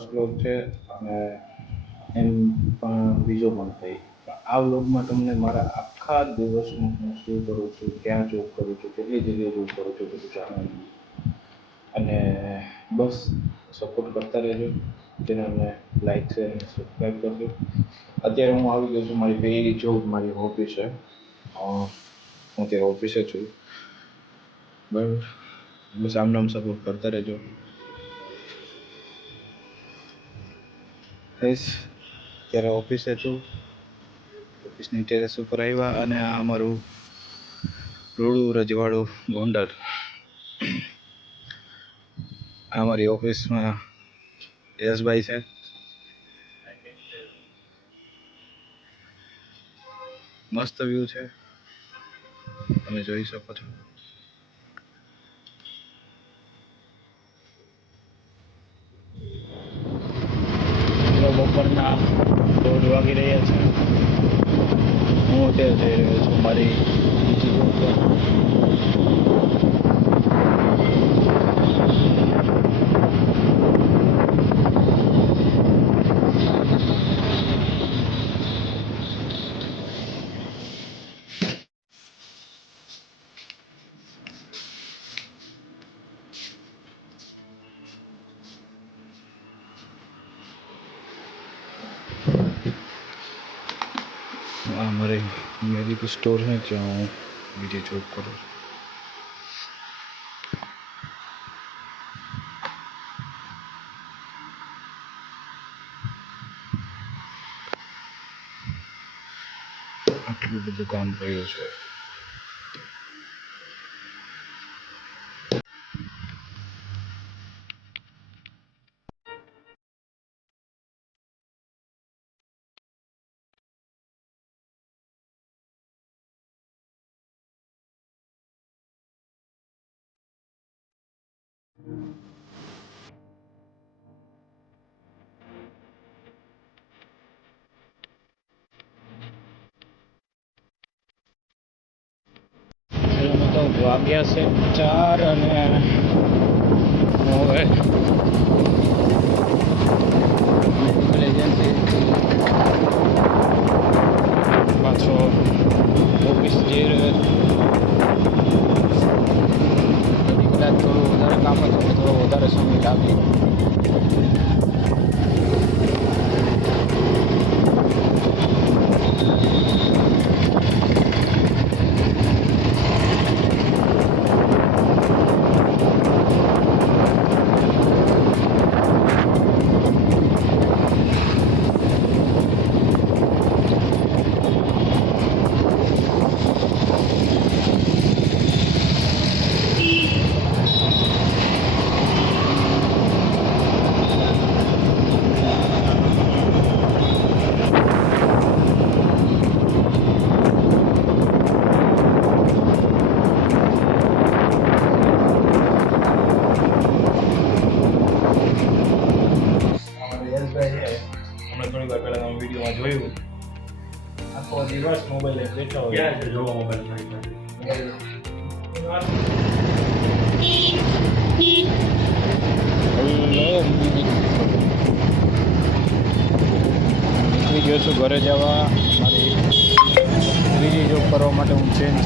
First vlog છે અને એમ પણ બીજો પણ થઈ. આ વ્લોગમાં તમને મારા આખા દિવસનું હું શું કરું છું, ક્યાં જોબ કરું છું, કેટલી જગ્યાએ જોબ કરું છું બધું જાણવાનું. અને બસ સપોર્ટ કરતા રહેજો. ચેનલને લાઈક શેર અને સબસ્ક્રાઈબ કરજો. અત્યારે હું આવી ગયો છું મારી પહેલી જોબ, મારી ઓફિસે. હું અત્યારે ઓફિસે છું, બરાબર. બસ આમ નામ સપોર્ટ કરતા રહેજો. ત્યારે ઓફિસે છું, ઓફિસની ટેરેસ ઉપર આવ્યા અને આ અમારું રૂડું રજવાડું ગોંડલ. આ મારી ઓફિસમાં યશભાઈ છે. મસ્ત વ્યૂ છે, તમે જોઈ શકો છો. બપોરના 1:30 વાગી રહ્યા છે. હું અત્યારે જઈ રહ્યો છું મારી બીજી જોબ પર. આ મારી મેડિકલ સ્ટોર છે, જ્યાં હું બીજી જોબ કરું છું. આટલું બધું કામ કર્યું છે. તો વાગ્યા છે 4 અને હવે મેડિકલ એજન્સી પાછો ઓફિસ જઈ રહ્યો છું. કદાચ થોડું વધારે કામ હતું, થોડો વધારે સમય લાગે. વિડીયોમાં જોયું આખો દિવસ મોબાઈલ લઈને બેઠો હોય. જોવો મોબાઈલ નીકળી ગયો છું ઘરે જવા. મારી બીજી જોબ કરવા માટે હું ચેન્જ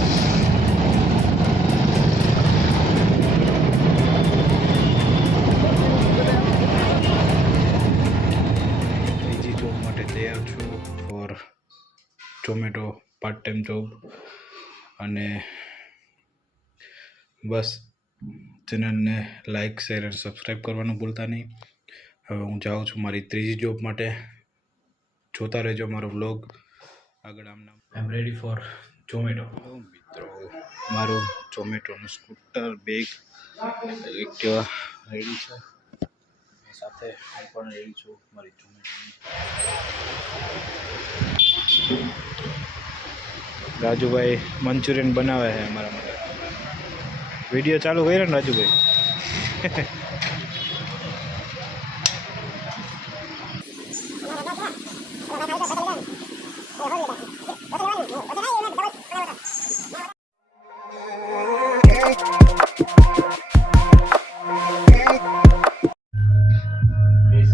તૈયાર છું for Zomato part time job. અને બસ ચેનલને લાઈક શેર અને સબસ્ક્રાઈબ કરવાનું ભૂલતા નહીં. હવે હું જાઉં છું મારી ત્રીજી જોબ માટે. જોતા રહેજો મારો વ્લોગ આગળ. આમ આઈ એમ રેડી ફોર ઝોમેટો. મિત્રો, મારું ઝોમેટોનું સ્કૂટર, બેગ, એક્ટિવા રેડી છે. સાથે હું પણ રેડી છું મારી ઝોમેટોની. રાજુભાઈ મંચુરિયન બનાવે છે અમારા માટે. વિડીયો ચાલુ કર્યો ને રાજુભાઈ?